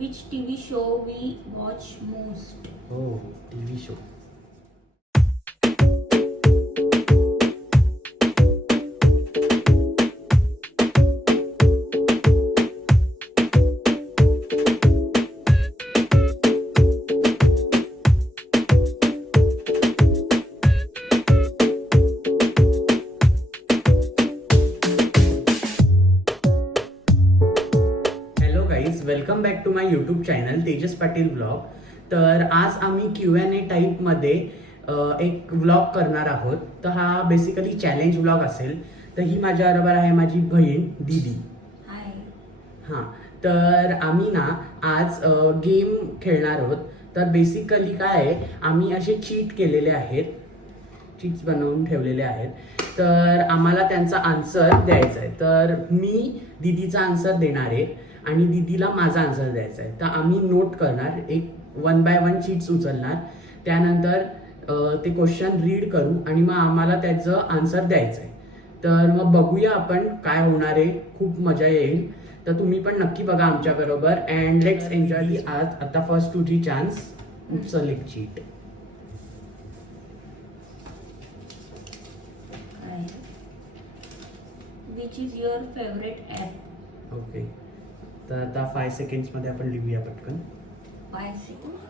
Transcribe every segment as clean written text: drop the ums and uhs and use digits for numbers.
Which TV show we watch most? Oh, TV show. Hello guys, welcome back to my YouTube channel Tejas Patil blog. तर आज आम्ही Q&A टाईपमध्ये एक vlog करणार आहोत. तर हा बेसिकली चॅलेंज व्लॉग असेल. तर ही माझ्याबरोबर आहे माझी बहीण दीदी. हाय. हां, तर आम्ही ना आज गेम खेळणार आहोत. तर बेसिकली काय आहे, आम्ही असे चीट केलेले आहेत, चीट्स बनवून ठेवलेले आहेत. तर आम्हाला त्यांचा आन्सर द्यायचा आहे. तर मी दीदीचा आन्सर देणार आहे आणि दीदीला माझा आन्सर द्यायचा आहे. तर आम्ही नोट करणार, एक 1 बाय 1 चीट्स उचलणार, त्यानंतर ते क्वेश्चन रीड करू आणि मग आम्हाला त्याचं आन्सर द्यायचं आहे. तर मग बघूया आपण काय होणार आहे. खूप मजा येईल. तर तुम्ही पण नक्की बघा आमच्याबरोबर. And let's enjoy. आज आता फर्स्ट तुझी चान्स, उचल एक cheat. Which is your favorite app? Okay, तर आता 5 सेकंड्समध्ये आपण लिहूया पटकन. 5 seconds.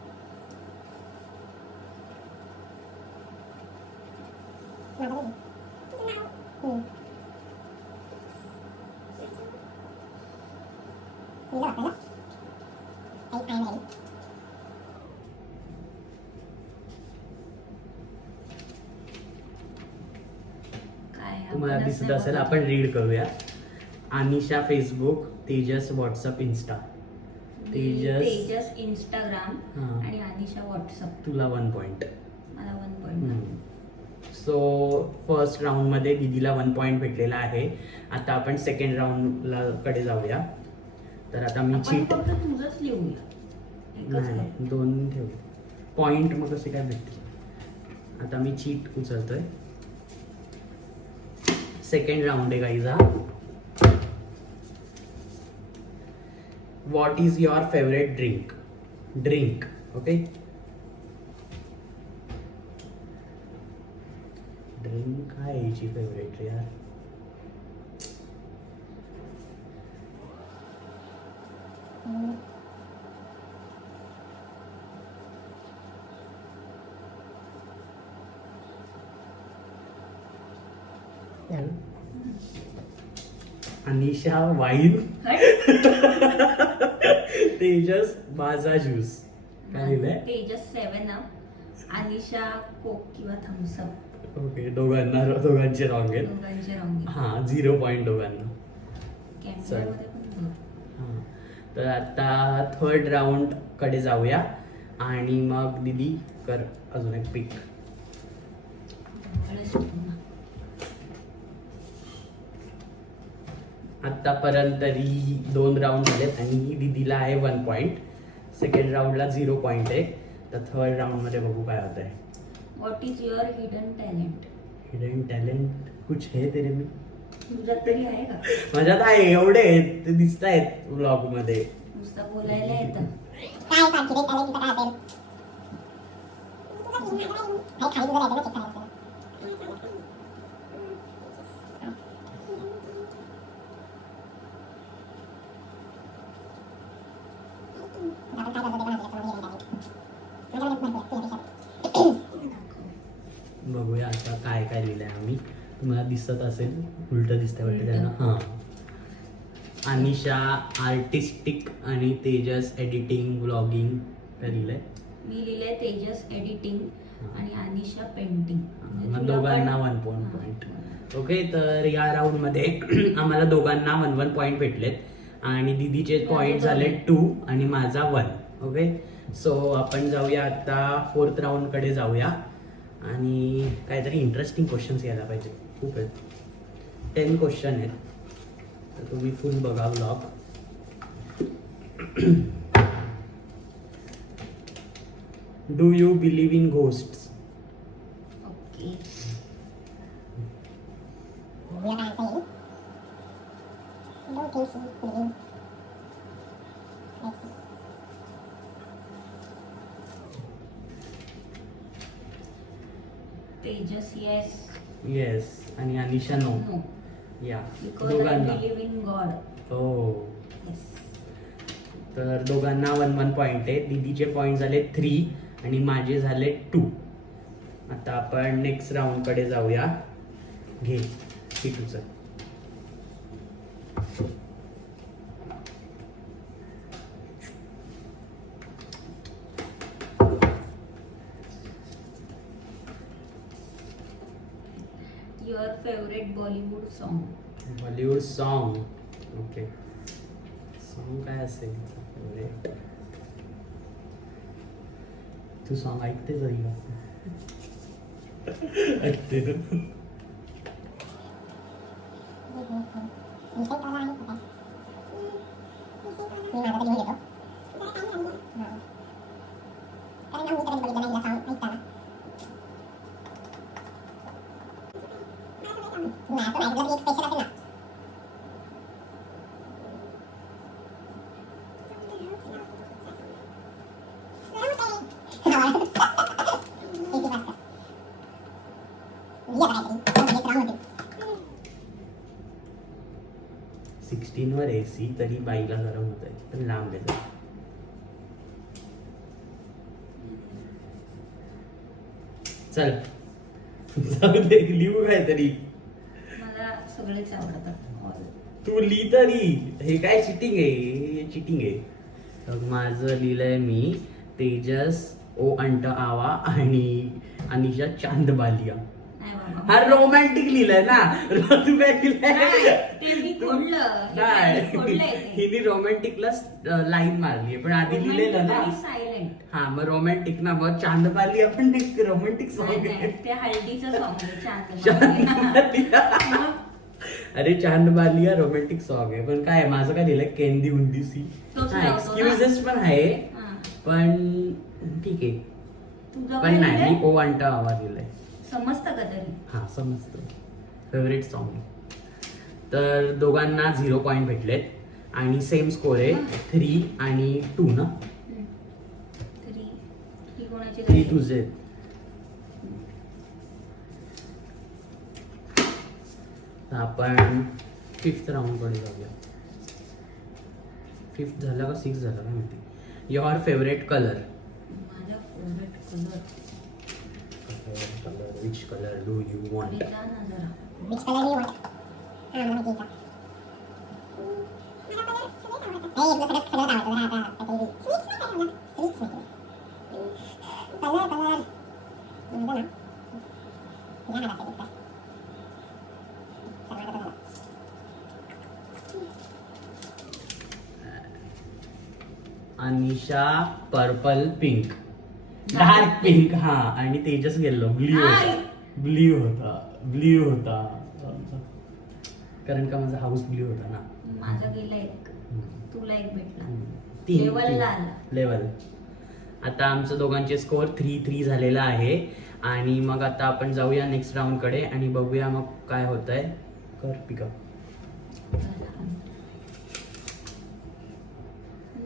तुम्हाला दिसत असेल, आपण रीड करूया. Anisha Facebook, Tejas WhatsApp Insta. Tejas Instagram हां. आणि अनिशा व्हॉट्सअप. तुला 1 पॉइंट. मला 1 point. सो फर्स्ट राऊंडमध्ये दीदीला 1 पॉइंट भेटलेला आहे. आता आपण सेकंड राऊंडला कडे जाऊया. तर आता मी आपण चीट फक्त तुझंच लिहूया. एकच नाही, करू. 2 ठेवू. पॉइंट मग कसे काय भेटतील. आता मी चीट उचलतोय. सेकंड राऊंड आहे गाईज हा. What is your favourite drink. Okay, drink काय आहे हिची फेवरेट यार. अनिशा वाईन. तेजस माझा ज्यूस. काय लिहिलंय? तेजस 7up, अनिशा कोक किंवा थम्सअप. ओके, दोघांचे रॉंग आहेत. दोघांचे रॉंग. हा, 0 पॉइंट दोघांना. कॅमेरामध्ये पण बघ. हा, तर आता थर्ड राऊंड कडे जाऊया आणि मग दीदी कर अजून एक पिक. आतापर्यंत तरी 2 राऊंड झालेत आणि दीदीला आहे 1 पॉइंट. सेकंड राऊंडला 0 पॉइंट आहे. तर थर्ड राऊंड मध्ये बघू काय होत आहे. What is your hidden talent? Hidden talent कुछ है तेरे में? तुझ्यात तरी आहे का? माझ्यात आहे, एवढे आहेत ते दिसत आहेत व्लॉग मध्ये. नुसतं बोलायला येतं. काय सांगते रे टॅलेंट काय असेल? काय खाली जरा चेक करायचं. बघूया आता काय काय लिहिलंय आम्ही. तुम्हाला दिसत असेल, उलट दिसतंय वाटतं त्यांना. हां, अनिशा आर्टिस्टिक आणि तेजस एडिटिंग व्लॉगिंग काय लिहिलंय. मी लिहिलंय तेजस एडिटिंग आणि अनिशा पेंटिंग. मग दोघांना 1 पॉइंट. ओके, तर या राऊंड मध्ये आम्हाला दोघांना 1 पॉइंट भेटलेत आणि दीदीचे पॉइंट झाले 2 आणि माझा 1. ओके, सो आपण जाऊया आता फोर्थ राऊंड कडे जाऊया आणि काहीतरी इंटरेस्टिंग क्वेश्चन्स घ्यायला पाहिजे. खूप आहेत, 10 क्वेश्चन आहेत. तर तुम्ही फुल बघा vlog. Do you believe in ghosts? Okay. Don't think so. Let's see. Tejas yes yes आणि अनिशा नो. नो या बिकॉज आय दोघांना बिलीव्ह इन गॉड. हो. येस. तर दोघांना 1-1 पॉइंट आहे. दीदीचे पॉइंट झाले 3 आणि माझे झाले 2. आता आपण नेक्स्ट राऊंड कडे जाऊया. घे तुझं. Your favourite Bollywood song. Bollywood song. Okay. Song काय असेल फेवरेट? तू सॉन्ग ऐकते जाईल ऐकते ना. विषय कळला आहे का? मी माझा लिहून घेतो. कारण आम्ही कधी बघितलं नाही सांग ऐकताना. नाही असं ऐकलं की एक स्पेशल असेल ना. वर एसी तरी बाईला गरम होत आहे. पण लांब आहे. चल जाऊ दे, लिहू काय तरी. मला सगळेच आवडतात. तू लिही तरी. हे काय चिटिंग आहे? चिटिंग आहे. तर माझं लिहिलंय मी तेजस ओ अंट आवा आणि अनिशा चांदबालिया. नाही बाबा. हा रोमॅन्टिक लिहिलंय ना. तू काय लिहिलंय? नाही, ते मी खोडलं. नाही, खोडलंय ते. हिने रोमॅन्टिकला लाईन मारली पण आधी लिहिलेलं ना. सायलेंट. हा मग रोमॅन्टिक ना. मग चांदबालिया पण एक रोमॅन्टिक सॉन्ग आहे. ते हळदीचं सॉन्ग आहे चांदबालिया. चांदबालिया. अरे चांदबालिया रोमॅन्टिक सॉन्ग आहे. पण काय माझं काय लिहिलंय केंदी उंडीसी. तोच हा लावतो एक्सक्युजेस पण आहे हा. पण ठीक आहे. तुझं पण काय नाही लिहिलंय? मी ओ अंटा आवाज लिहिलंय. समजतं का तरी? हा समजतं. Favourite song. तर दोघांना 0 पॉइंट भेटलेत आणि सेम स्कोर आहे 3 आणि 2 ना. तरी ही कोणाची 3 तुझे. तर आपण 5th राऊंड कडे जाऊया. 5th झालं का 6 झालं काय माहिती. Your favourite colour. माझा favourite colour. Colour which colour do you want. जा ना जरा. Which color do you want? मला माहिती आहे. मला कलर सगळेच आवडतात. हे इथलं सगळं आवडतं ना आता काहीतरी. स्वीट्स नाही खायला. स्वीट्स नाही. Colour colour. म्हणजे ना. या ना आता इथं. सर्वांना colour. Anisha purple pink. Dark pink. हा आणि तेजस गेलो ब्ल्यू होता. ब्ल्यू होता. ब्ल्यू होता कारण का माझा हाऊस ब्ल्यू होता ना. माझा गेला एक. तुला एक भेटला. 3 लेवलला आला. लेवल. आता आमचं दोघांचे स्कोअर 3-3 झालेला आहे आणि मग आता आपण जाऊया नेक्स्ट राऊंड कडे आणि बघूया मग काय होत आहे. कर पिकअप.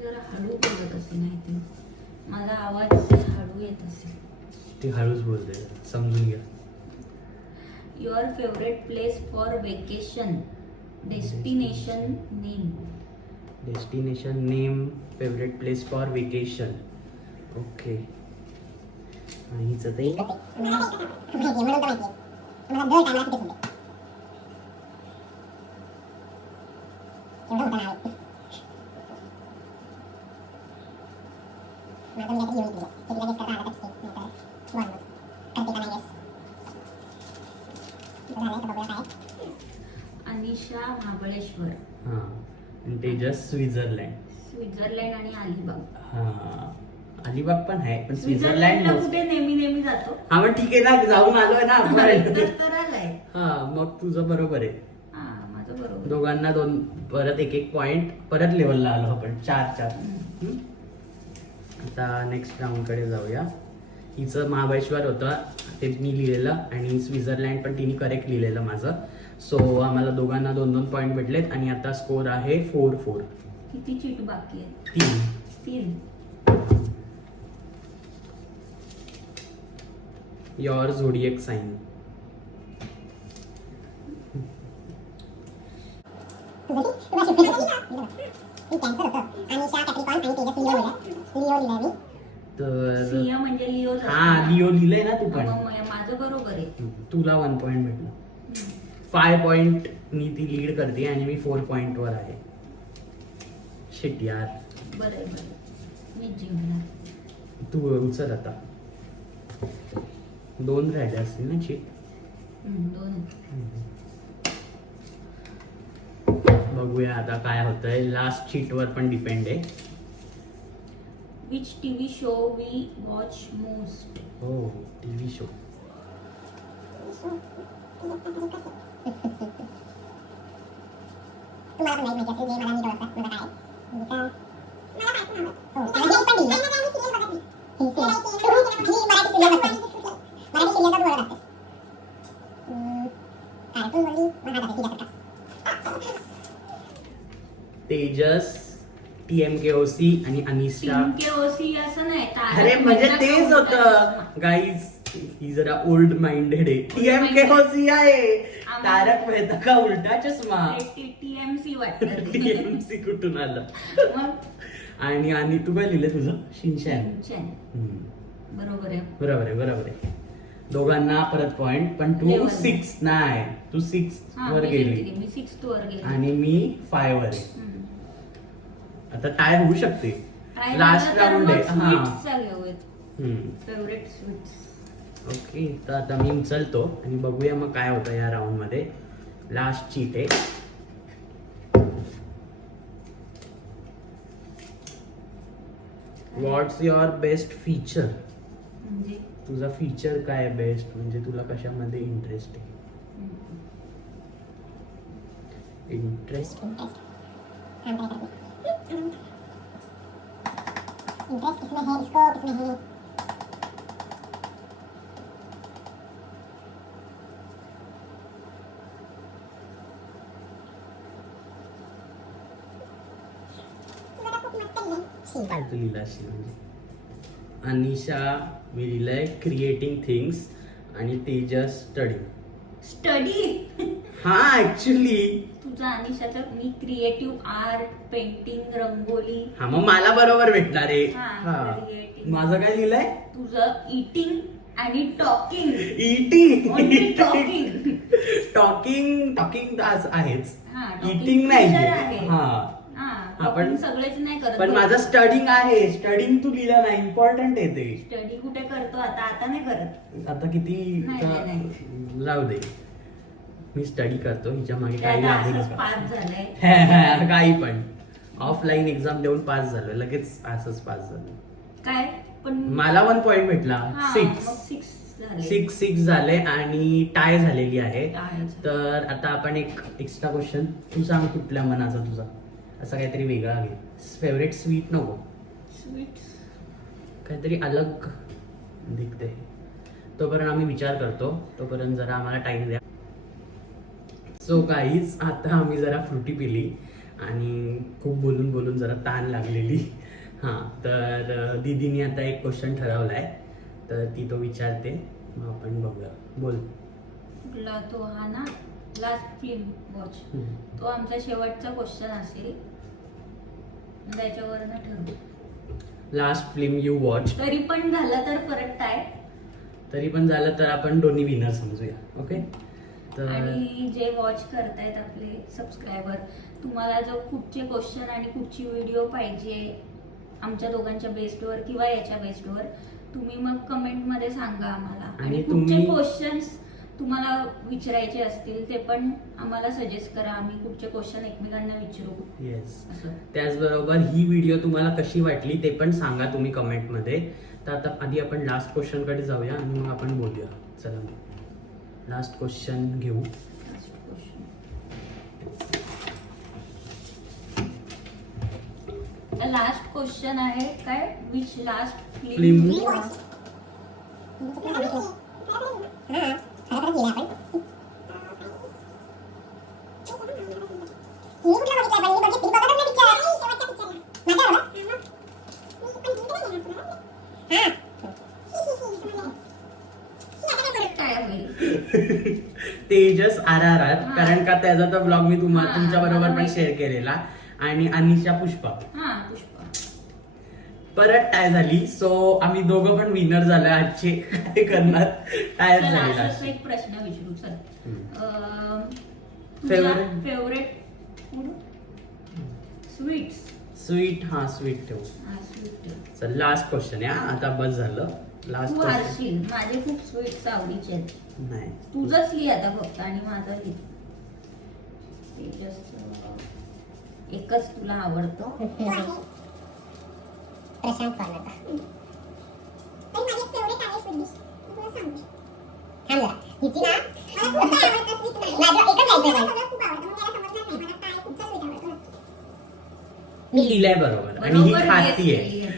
जरा हळू बोलत असेल माहिती. माझा आवाज हळू येत असेल. ते हळूच बोलते समजून घ्या. Your favourite place for vacation. Destination name. Destination name. Favourite place for vacation. Okay. आणि हिचं ते मला माहिती आहे. म्हणून तर माहिती आहे. मला दर टायमाला तिथेच होते. एवढं होतं ना. माझं मी काहीतरी युनिक लिहिलं. ते तिला गेस करता आलं तर ठीक. नाहीतर वन मग. करते का नाही गेस. झालंय तर बघूया काय. अनिशा महाबळेश्वर. हा आणि तेजस स्वित्झर्लंड. स्वित्झर्लंड आणि अलिबाग. हा अलिबाग पण आहे पण स्वित्झर्लंडला स्वित्झर्लंड कुठे नेहमी जातो. हा मग ठीक आहे ना. जाऊन आलोय ना आपण. तर आलाय. हा मग तुझं बरोबर आहे. हा माझं बरोबर. दोघांना 2 परत 1-1 पॉइंट. परत लेवलला आलो आपण 4-4. आता नेक्स्ट राऊंड कडे जाऊया. हिचं महाबळेश्वर होतं ते मी लिहिलेलं आणि स्वित्झर्लंड पण तिने करेक्ट लिहिलेलं माझं. सो आम्हाला दोघांना 2-2 पॉइंट भेटलेत आणि आता स्कोर आहे 4-4. किती चीट बाकी आहे? 3. 3. Your zodiac sign. तर सिंह म्हणजे लिओ. हा लिओ लिहिलंय ना तू पण. माझं बरोबर आहे. तुला 1 पॉइंट भेटला. 5 पॉइंट नी ती लीड करते आणि मी 4 पॉइंट वर आहे. शिट यार. बरं आहे बरं. मी जिंकणार. तू उचल आता. 2 राहिले असतील ना चीट. 2. बघूया आता काय होतंय. लास्ट चीट वर पण डिपेंड आहे. Which TV show we watch most? हो टीव्ही शो. तुम्हाला पण नाही माहिती असेल जे मला नीट ओळखतात माझं काय मला पण दिली मराठी सिरियल बोलत असते. कार्टून बोलली मला तेजस TMKOC आणि अनिशा. TMKOC असं नाही. अरे म्हणजे तेच होतं गाईज. ही जरा ओल्ड माइंडेड आहे. TMKOC आहे. तारक मेहता का उलटा चष्मा. TMC वाटतं. TMC कुठून आलं. मग आणि तू काय लिहिलं तुझं. शिनचॅन. बरोबर आहे. बरोबर आहे बरोबर आहे. दोघांना परत पॉइंट. पण तू Level. 6 नाही. तू 6 वर गेली मी 6 वर गेली. आणि मी 5 वर आहे. आता टाय होऊ शकते. Try लास्ट झालं तर राऊंड मग आहे. sweets चा घेऊयात. हम्म. Favourite sweets. ओके तर आता मी उचलतो आणि बघूया मग काय होतं या राऊंड मध्ये. लास्ट चीट आहे. व्हॉट्स युअर बेस्ट फीचर. म्हणजे तुझा फीचर काय बेस्ट म्हणजे तुला कशामध्ये इंटरेस्ट आहे. इंटरेस्ट किसमें है इसको किसमें है काय तू लिहिलं असेल म्हणजे. अनिशा मी लिहिलंय क्रिएटिंग थिंग्स आणि तेजस स्टडी. हा ऍक्च्युली तुझा अनिशाचा मी क्रिएटिव्ह आर्ट, पेंटिंग, रंगोली. हा मग मला बरोबर भेटणार आहे. हा, creative. माझं काय लिहिलंय. तुझं इटिंग आणि talking. Eating. Only talking. Talking आहेच. हा, talking इटिंग नाही. feature आहे. हा आपण पण सगळेच नाही करत. पण माझं स्टडिंग आहे. स्टडिंग तू लिहिलं नाही. इम्पॉर्टंट आहे ते. स्टडी कुठे करतो आता नाही करत. आता किती नाही. जाऊ दे. मी स्टडी करतो. हिच्या मागे ते काही आता आहे असंच का. पास झालंय. काही पण ऑफलाईन एक्झाम देऊन पास झालोय. लगेच असंच पास झालो. काय पण मला 1 पॉइंट भेटला. हा, 6 मग 6 झाले. 6 झाले आणि टाय झालेली आहे. आहे. तर आता आपण एक एक्स्ट्रा क्वेश्चन. तू सांग कुठल्या मनाचा तुझा असं काहीतरी वेगळा आहे. फेवरेट स्वीट नको. स्वीट्स काहीतरी अलग दिखते. तोपर्यंत आम्ही विचार करतो. तोपर्यंत जरा आम्हाला टाइम द्या. सो गाईज आता आम्ही जरा फ्रुटी पिली आणि खूप बोलून बोलून जरा ताण लागलेली. हां तर दीदीने आता एक क्वेश्चन ठरवलाय. तर ती तो विचारते. मग आपण बघूया. बोल. कुठला तो हा ना लास्ट फिल्म वॉच. तो आमचा शेवटचा क्वेश्चन असेल. त्याच्यावरनं ठरवू. Last film you watch. तरी पण झालं तर परत टाय. तरी पण झालं तर आपण दोन्ही विनर समजूया. ओके. तर आणि जे वॉच करतायत आपले सबस्क्रायबर, तुम्हाला जो कुठचे क्वेश्चन आणि कुठची व्हिडिओ पाहिजे आमच्या दोघांच्या बेस्टवर किंवा याच्या बेस्टवर, तुम्ही मग कमेंटमध्ये सांगा आम्हाला. आणि कुठचे क्वेश्चन्स तुम्हाला विचारायचे असतील ते पण आम्हाला सजेस्ट करा. आम्ही कुठचे क्वेश्चन एकमेकांना विचारू. येस. त्याचबरोबर ही व्हिडिओ तुम्हाला कशी वाटली ते पण सांगा तुम्ही कमेंटमध्ये. तर आता आधी आपण लास्ट क्वेश्चनकडे जाऊया आणि मग आपण बोलूया. चला लास्ट क्वेश्चन घेऊ. लास्ट क्वेश्चन आहे काय. Which last film Tejas RRR, हा. कारण का त्याचा तो ब्लॉग मी हा, तुमच्या बरोबर मला पण माहिती. शेअर केलेला. आणि अनिशा पुष्पा हा पुष्पा. परत टाय झाली. सो आम्ही दोघं पण विनर झालो आजचे. काय करणार, टाय चला झालेला. असाच एक प्रश्न विचारू. चल Favorite? Favourite food sweets. Sweet, हा स्वीट ठेवू. हा स्वीट. चल लास्ट क्वेश्चन आहे हा. आता बस झालं. लास्ट तू क्वेश्चन. हारशील, माझे खूप स्वीट्स आवडीचे आहेत. नाही तुझंच लिही आता फक्त आणि माझं लिही. एकच तुला आवडतो. तो आहे प्रशांत पालका. पण माझी फेवरेट आहे स्वीट डिश. मी तुला सांगू शकते. थांब जरा. हिची ना मला खूप काय आवडतं स्वीट नाही. माझं एकच घ्यायचं आहे. मला खूप आवडतं. मग त्याला समजणार नाही. मला काय कुठचं स्वीट आवडतं ना. मी लिहिलंय बरोबर आणि ही बरोबर खातीये. guess केली आहे.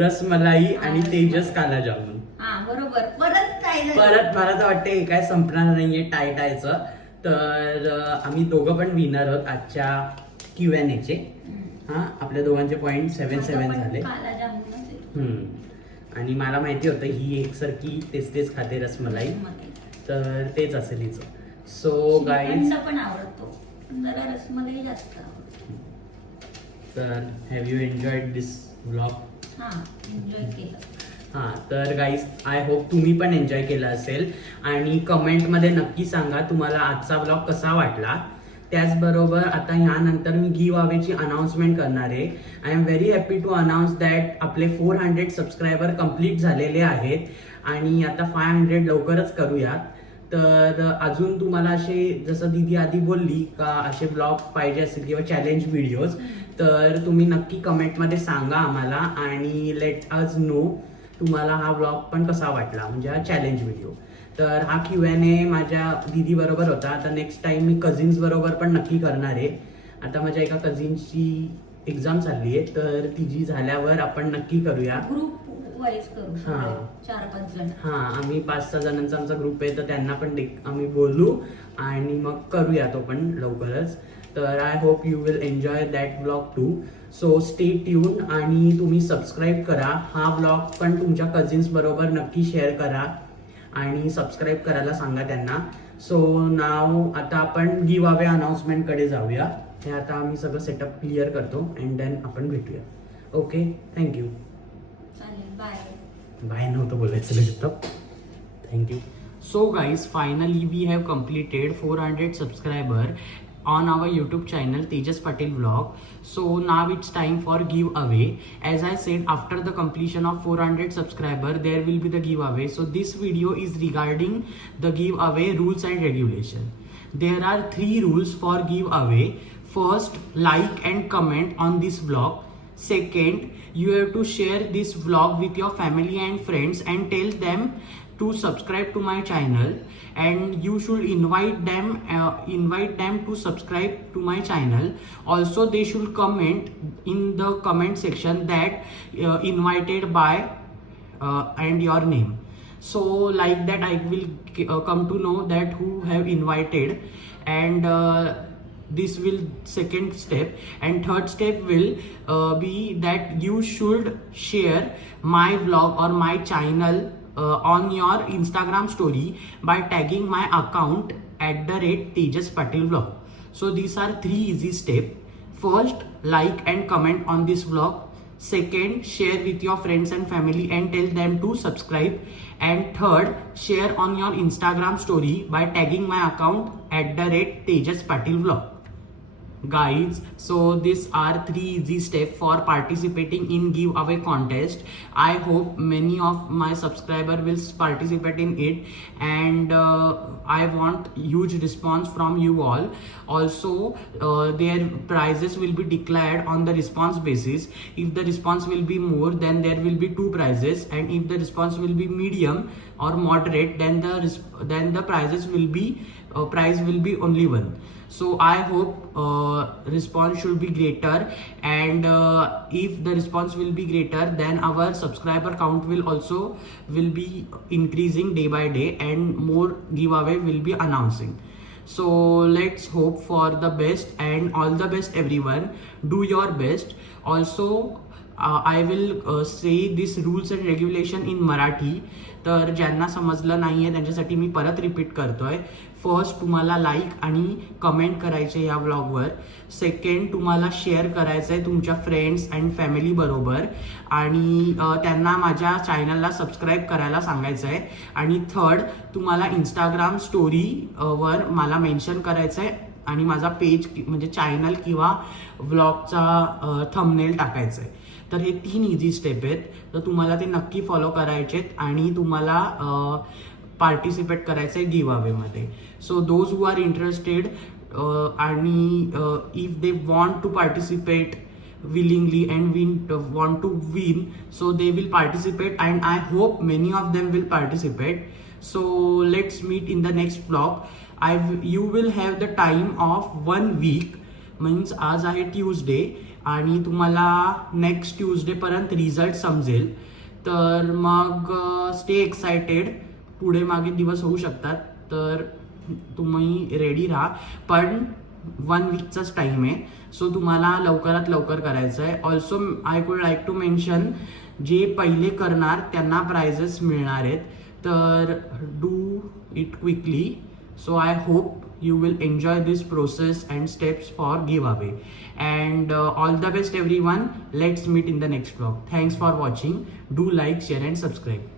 रसमलाई आणि तेजस काला जामुन. हा बरोबर. परत काय झालं? परत मला तर वाटतं हे काय संपणार नाहीये टायचं. तर आम्ही दोघं पण विनर आहोत आजच्या Q&A चे. हा आपल्या दोघांचे पॉईंट 7-7 माझं पण झाले. काला जामुनच आहे. आणि मला माहिती होतं ही एकसारखी तेच खाते रसमलाई, तर तेच असेल हिचं. सो गाईज, श्रीखंड पण आवडतो पण जरा रसमलाई जास्त आवडतो. तर have you enjoyed this vlog? हा एन्जॉय केलं. हां तर गाईज, आय होप तुम्ही पण एन्जॉय केला असेल आणि कमेंटमध्ये नक्की सांगा तुम्हाला आजचा व्लॉग कसा वाटला. त्याचबरोबर आता ह्यानंतर मी गिव्ह अवेची अनाउन्समेंट करणार आहे. I am very happy to announce that आपले 400 सबस्क्रायबर कंप्लीट झालेले आहेत आणि आता 500 लवकरच करूयात. तर अजून तुम्हाला असे, जसं दीदी आधी बोलली का असे ब्लॉग पाहिजे असेल किंवा चॅलेंज व्हिडिओज, तर तुम्ही नक्की कमेंटमध्ये सांगा आम्हाला आणि लेट अस नो तुम्हाला हा ब्लॉग पण कसा वाटला, म्हणजे हा चॅलेंज व्हिडिओ. तर हा Q&A माझ्या दीदी बरोबर होता. आता नेक्स्ट टाइम मी कझिन्स बरोबर पण नक्की करणार आहे. आता माझ्या एका कझिन्सची एक्झाम चालली आहे, तर तिची झाल्यावर आपण नक्की करूया. ग्रुप वाईज करू. हा. 4-5 जण. हां आम्ही 5-6 जणांचा आमचा ग्रुप आहे, तर त्यांना पण आम्ही बोलू आणि मग करूया तो पण लवकरच. तर I hope you will enjoy that blog too. So stay tune आणि तुम्ही सबस्क्राईब करा. हा ब्लॉग पण तुमच्या कझिन्स बरोबर नक्की शेअर करा आणि सबस्क्राईब करायला सांगा त्यांना. सो नाव आता आपण गिव्ह अवे अनाउन्समेंटकडे जाऊया. हे आता आम्ही सगळं सेटअप क्लिअर करतो अँड देन आपण भेटूया. Okay, thank you. चालेल, बाय. बाय नव्हतं बोलायचं लगेच. Thank you. So guys, finally we have completed 400 subscriber on our YouTube channel Tejas Patil Vlog. So now it's time for giveaway. As I said, after the completion of 400 subscriber there will be the giveaway. So this video is regarding the giveaway rules and regulation. There are 3 rules for giveaway. First, like and comment on this vlog. Second, you have to share this vlog with your family and friends and tell them to subscribe to my channel, and you should invite them to subscribe to my channel. Also they should comment in the comment section that invited by and your name. So like that I will come to know that who have invited, and this will second step. And third step will be that you should share my vlog or my channel on your Instagram story by tagging my account @Tejas Patil Vlog. So these are 3 easy steps. First, like and comment on this vlog. Second, share with your friends and family and tell them to subscribe. And third, share on your Instagram story by tagging my account @Tejas Patil Vlog. Guys, so these are 3 easy steps for participating in giveaway contest. I hope many of my subscriber will participate in it, and I want huge response from you all. Also their prizes will be declared on the response basis. If the response will be more, then there will be 2 prizes, and if the response will be medium or moderate, then the prizes will be prize will be only 1. So I hope response should be greater, and if the response will be greater, then our subscriber count will be increasing day by day, and more giveaway will be announcing. So let's hope for the best, and all the best everyone. Do your best. Also I will say this rules and regulation in Marathi. तर ज्यांना समजलं नाही आहे त्यांच्यासाठी मी परत repeat करतोय. First, तुम्हाला like आणि कमेंट करायचे या व्लॉगवर. सेकंड, तुम्हाला शेअर करायचं आहे तुमच्या फ्रेंड्स अँड फॅमिली बरोबर आणि त्यांना माझ्या चॅनलला सबस्क्राईब करायला सांगायचं आहे. आणि थर्ड, तुम्हाला इंस्टाग्राम स्टोरी वर मला मेन्शन करायचं आहे आणि माझा पेज म्हणजे चॅनल किंवा व्लॉगचा थंबनेल टाकायचं आहे. तर हे 3 इझी स्टेप आहेत. तर तुम्हाला ते नक्की फॉलो करायचेत आणि तुम्हाला पार्टिसिपेट करायचं आहे गिव्ह अवेमध्ये. So those who are interested आणि if they want to participate willingly and want to win, so they will participate and I hope many of them will participate. So let's meet in the next vlog. You will have the time of 1 week, means आज आहे Tuesday आणि तुम्हाला next Tuesday पर्यंत result समजेल. तर मग stay excited. पुढे मागे दिवस होऊ शकतात तर तुम्ही रेडी राहा. पण 1 वीकचाच टाइम आहे. सो तुम्हाला लवकरात लवकर करायचं आहे. Also I could like to mention, जे पहिले करणार त्यांना प्राइजेस मिळणार आहेत. तर do it quickly. So I hope you will enjoy this process and steps for giveaway. And all the best everyone. Let's meet in the next vlog. Thanks for watching. Do like, share and subscribe.